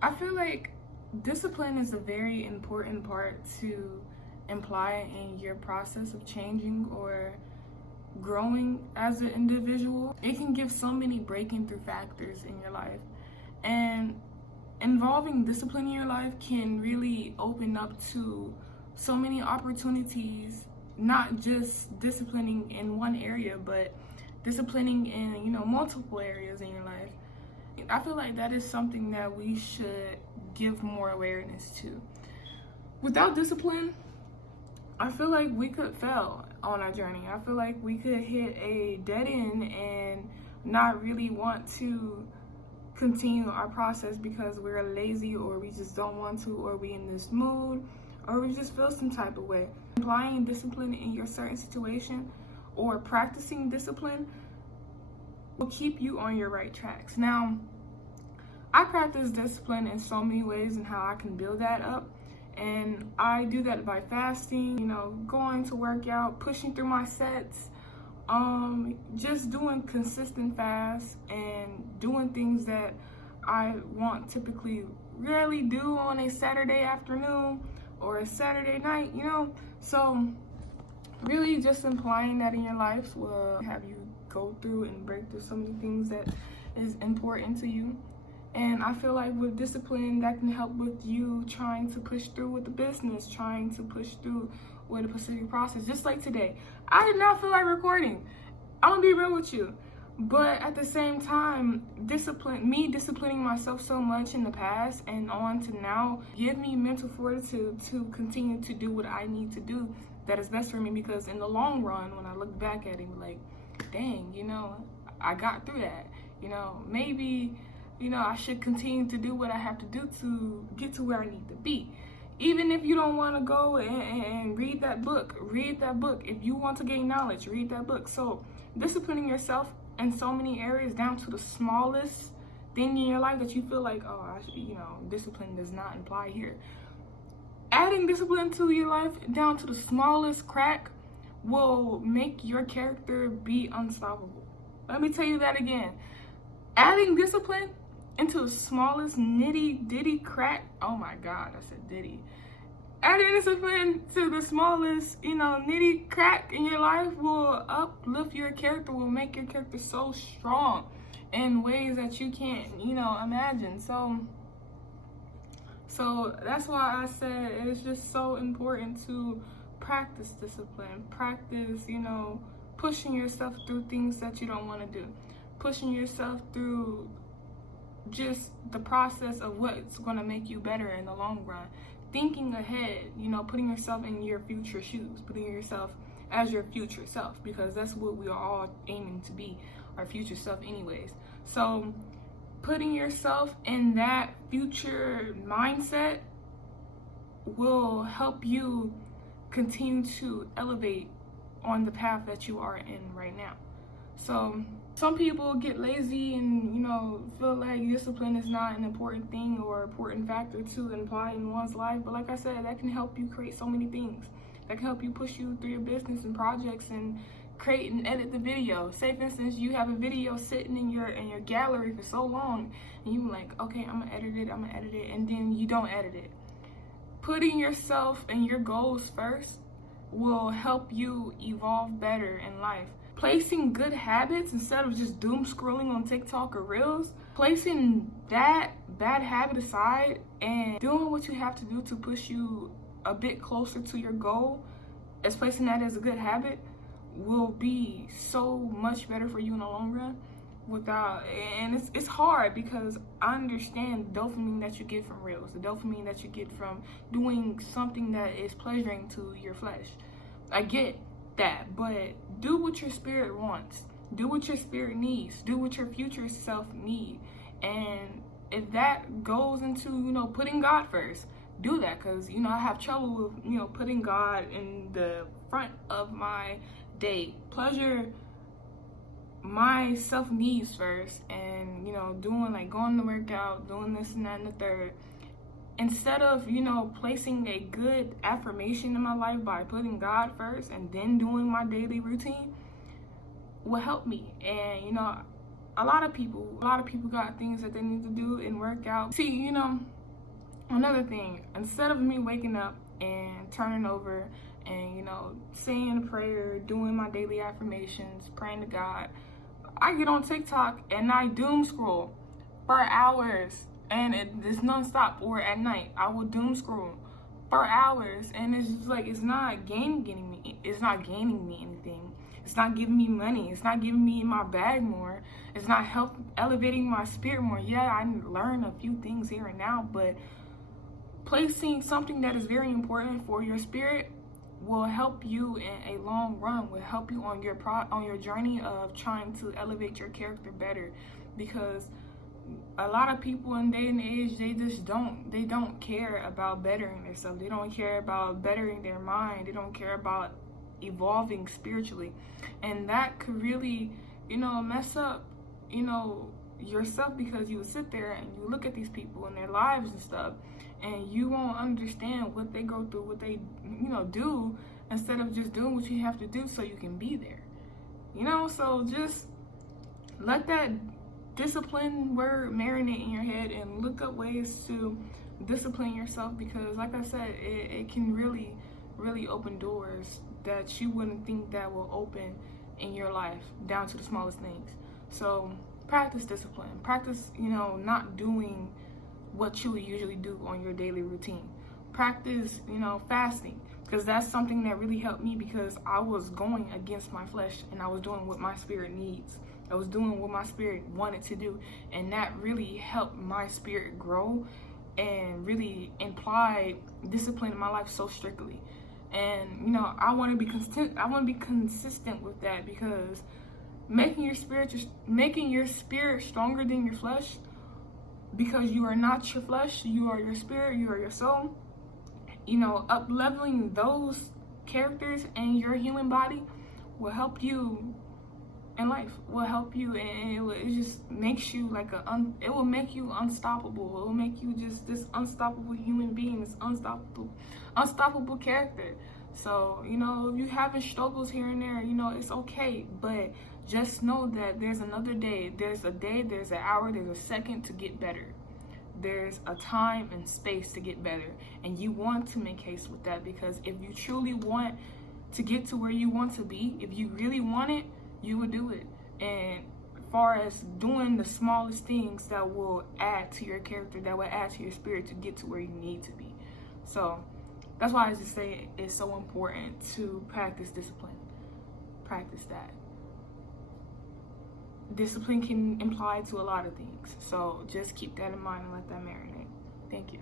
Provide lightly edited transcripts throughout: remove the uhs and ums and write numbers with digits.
I feel like discipline is a very important part to imply in your process of changing or growing as an individual. It can give so many breaking through factors in your life. And involving discipline in your life can really open up to so many opportunities, not just disciplining in one area, but disciplining in, multiple areas in your life. I feel like that is something that we should give more awareness to. Without discipline, I feel like we could fail on our journey. I feel like we could hit a dead end and not really want to continue our process because we're lazy, or we just don't want to, or we in this mood, or we just feel some type of way. Applying discipline in your certain situation or practicing discipline will keep you on your right tracks. Now, I practice discipline in so many ways and how I can build that up. And I do that by fasting, going to work out, pushing through my sets, just doing consistent fasts and doing things that I want typically rarely do on a Saturday afternoon or a Saturday night, So really just implying that in your life will have you go through and break through so many things that is important to you. And I feel like with discipline, that can help with you trying to push through with the business, trying to push through with a specific process. Just like today, I did not feel like recording. I'm gonna be real with you. But at the same time, me disciplining myself so much in the past and on to now, give me mental fortitude to continue to do what I need to do that is best for me. Because in the long run, when I look back at it, like, dang, I got through that. Maybe, I should continue to do what I have to do to get to where I need to be. Even if you don't want to go and read that book, If you want to gain knowledge, read that book. So disciplining yourself in so many areas, down to the smallest thing in your life that you feel like, discipline does not apply here. Adding discipline to your life down to the smallest crack will make your character be unstoppable. Let me tell you that again. Adding discipline into the smallest nitty-ditty crack. Oh my God, I said ditty. Adding discipline to the smallest, nitty crack in your life will uplift your character, will make your character so strong in ways that you can't, imagine. So that's why I said it's just so important to practice discipline, practice, pushing yourself through things that you don't want to do, pushing yourself through just the process of what's going to make you better in the long run. Thinking ahead, putting yourself in your future shoes, putting yourself as your future self, because that's what we are all aiming to be, our future self anyways. So putting yourself in that future mindset will help you continue to elevate on the path that you are in right now. So some people get lazy and, feel like discipline is not an important thing or important factor to imply in one's life. But like I said, that can help you create so many things. That can help you push you through your business and projects and create and edit the video. Say, for instance, you have a video sitting in your gallery for so long and you're like, okay, I'm gonna edit it, and then you don't edit it. Putting yourself and your goals first will help you evolve better in life. Placing good habits instead of just doom scrolling on TikTok or Reels, placing that bad habit aside and doing what you have to do to push you a bit closer to your goal, as placing that as a good habit, will be so much better for you in the long run. And it's hard because I understand the dopamine that you get from Reels, the dopamine that you get from doing something that is pleasuring to your flesh. I get that, but do what your spirit wants, do what your spirit needs, do what your future self need. And if that goes into putting God first, do that. Because I have trouble with putting God in the front of my day. Pleasure my self needs first, and doing like going to work out, doing this and that and the third, instead of placing a good affirmation in my life by putting God first and then doing my daily routine, will help me. And a lot of people got things that they need to do and work out. See, you know, another thing, instead of me waking up and turning over and, you know, saying a prayer, doing my daily affirmations, praying to God, I get on TikTok and I doom scroll for hours, and it's nonstop. Or at night, I will doom scroll for hours, and it's just like, it's not gaining me anything. It's not giving me money. It's not giving me my bag more. It's not elevating my spirit more. Yeah, I learn a few things here and now, but placing something that is very important for your spirit will help you in a long run, will help you on your journey of trying to elevate your character better. Because a lot of people in day and age, they don't care about bettering themselves. They don't care about bettering their mind. They don't care about evolving spiritually, and that could really, you know, mess up, you know, yourself, because you would sit there and you look at these people and their lives and stuff, and you won't understand what they go through, what they, you know, do, instead of just doing what you have to do so you can be there, you know. So just let that discipline word marinate in your head and look up ways to discipline yourself, because like I said, it can really open doors that you wouldn't think that will open in your life, down to the smallest things. So practice discipline. Practice, you know, not doing what you would usually do on your daily routine. Practice, you know, fasting, because that's something that really helped me, because I was going against my flesh and I was doing what my spirit needs. I was doing what my spirit wanted to do, and that really helped my spirit grow and really implied discipline in my life so strictly. And, you know, I want to be consistent with that, because making your spirit stronger than your flesh, because you are not your flesh, you are your spirit, you are your soul. You know, up leveling those characters and your human body will help you in life, will help you, and it just makes you like it will make you unstoppable. It will make you just this unstoppable human being, this unstoppable character. So, you know, if you're having struggles here and there, you know, it's okay, but just know that there's another day. There's a day, there's an hour, there's a second to get better. There's a time and space to get better, and you want to make haste with that, because if you truly want to get to where you want to be, if you really want it, you will do it. And as far as doing the smallest things that will add to your character, that will add to your spirit to get to where you need to be. So that's why I just say it's so important to practice discipline. Practice that. Discipline can imply to a lot of things. So just keep that in mind and let that marinate. Thank you.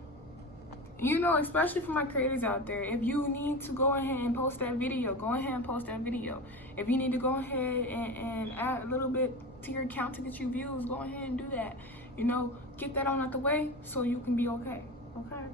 You know, especially for my creators out there, if you need to go ahead and post that video, go ahead and post that video. If you need to go ahead and add a little bit to your account to get you views, go ahead and do that. You know, get that on out the way so you can be okay. Okay?